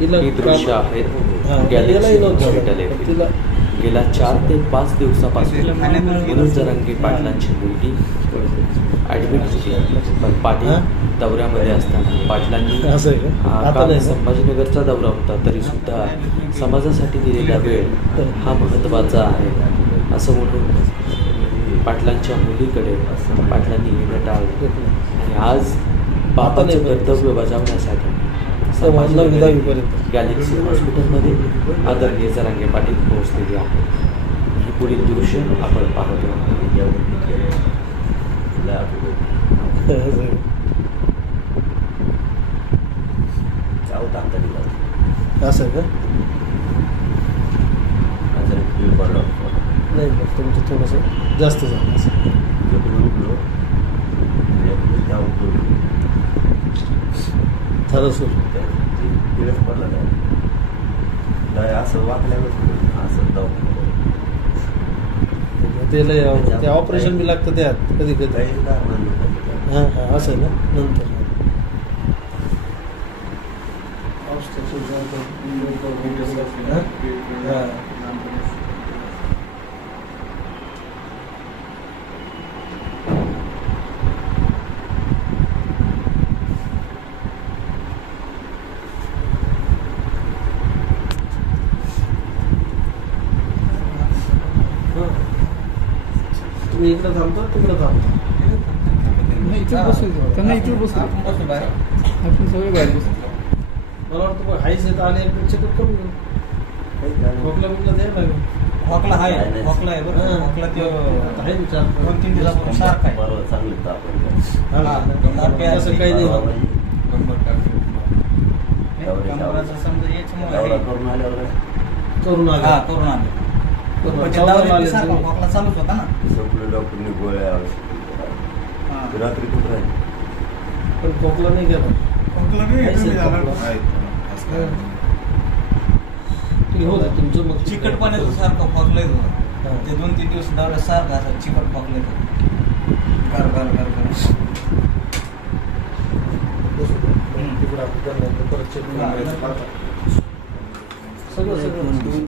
ही दृश्य आहेत Galaxy hospital येथील. गेल्या 4 ते 5 दिवसापासून मनोज जरांगे पाटलांची मुलगी ॲडमिट होती. पण पाटील दौऱ्यामध्ये असताना पाटलांनी काल संभाजीनगरचा दौरा होता तरी सुद्धा समाजासाठी दिलेला वेळ हा महत्त्वाचा आहे असं म्हणून पाटलांच्या मुलीकडे पाटलांनी येणं टाळलं. आणि आज बापाचे कर्तव्य बजावण्यासाठी गॅलेक्सी हॉस्पिटलमध्ये आदरणीय जरांगे पाटील पोहोचलेली आहे. ही पुढील दृश्य आपण पाहतो. असं का नाही मग तुमचं थोडंसं जास्त झालं असं झालं सर असं वाकल्यावर असं ते ऑपरेशन बी लागतं त्यात कधी कधी. हां हां असं आहे ना नंतर तुम्ही इकडे थांबता तिकडे थांबता त्यांना इथे बसू आपण सगळे बाहेर बसू. मला वाटतं हाईच येतं आले चेकअप करून घेऊ. खोकला बिकला द्यायला लागेल. खोकला आहे खोकला आहे बरं. खोकला ते आहे विचार 2-3 दिवसापासून सारखा आहे. चांगलं असं काही नाही समजा याच्यामुळे करून आले खोकला चालूच होता ना. डॉक्टरने गोळ्या रात्री कुठं आहे पण खोकला नाही गेला. खोकला तुमचं मग चिकट पाण्याचं सारखं खोकलंय ते 2-3 दिवस दौऱ्या सारखं असं चिकट खोकलंय गार गार गार गार. तिकडं परत चेक सगळं